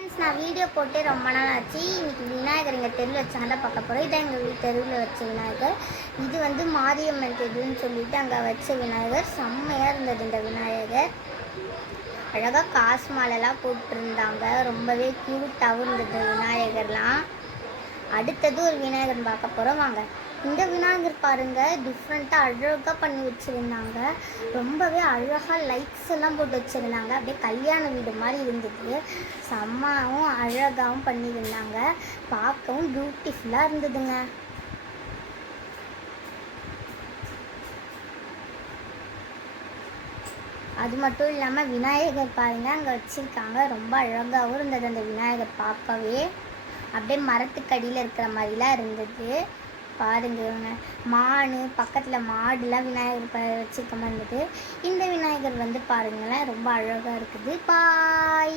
நான் வீடியோ போட்டு ரொம்ப நாள் ஆச்சு. இன்னைக்கு விநாயகர் எங்கள் தெருவில் வச்சாங்க பார்க்க போகிறோம். இதான் எங்கள் தெருவில் வச்ச விநாயகர். இது வந்து மாரியம்மன் தெருன்னு சொல்லிட்டு அங்கே வச்ச விநாயகர். செம்மையாக இருந்தது இந்த விநாயகர். அழகாக காசு மாலைலாம் போட்டிருந்தாங்க. ரொம்பவே க்யூட்டாகவும் இருந்தது விநாயகர்லாம். அடுத்தது ஒரு விநாயகர் பார்க்க போகிறோம் வாங்க. இந்த விநாயகர் பாருங்கள், டிஃப்ரெண்ட்டாக அழகாக பண்ணி வச்சுருந்தாங்க. ரொம்பவே அழகாக லைட்ஸ் எல்லாம் போட்டு வச்சுருந்தாங்க. அப்படியே கல்யாண வீடு மாதிரி இருந்தது. செம்மாவும் அழகாகவும் பண்ணியிருந்தாங்க. பார்க்கவும் பியூட்டிஃபுல்லாக இருந்ததுங்க. அது மட்டும் இல்லாமல் விநாயகர் பாருங்கள் அங்கே வச்சுருக்காங்க. ரொம்ப அழகாகவும் இருந்தது அந்த விநாயகர் பார்க்கவே. அப்படியே மரத்துக்கடியில் இருக்கிற மாதிரிலாம் இருந்தது. பாருங்க, இவங்க மானு பக்கத்தில் மாடுலாம் விநாயகர் வச்சுருக்க மாதிரி இருந்தது. இந்த விநாயகர் வந்து பாருங்களேன், ரொம்ப அழகாக இருக்குது. பாய்.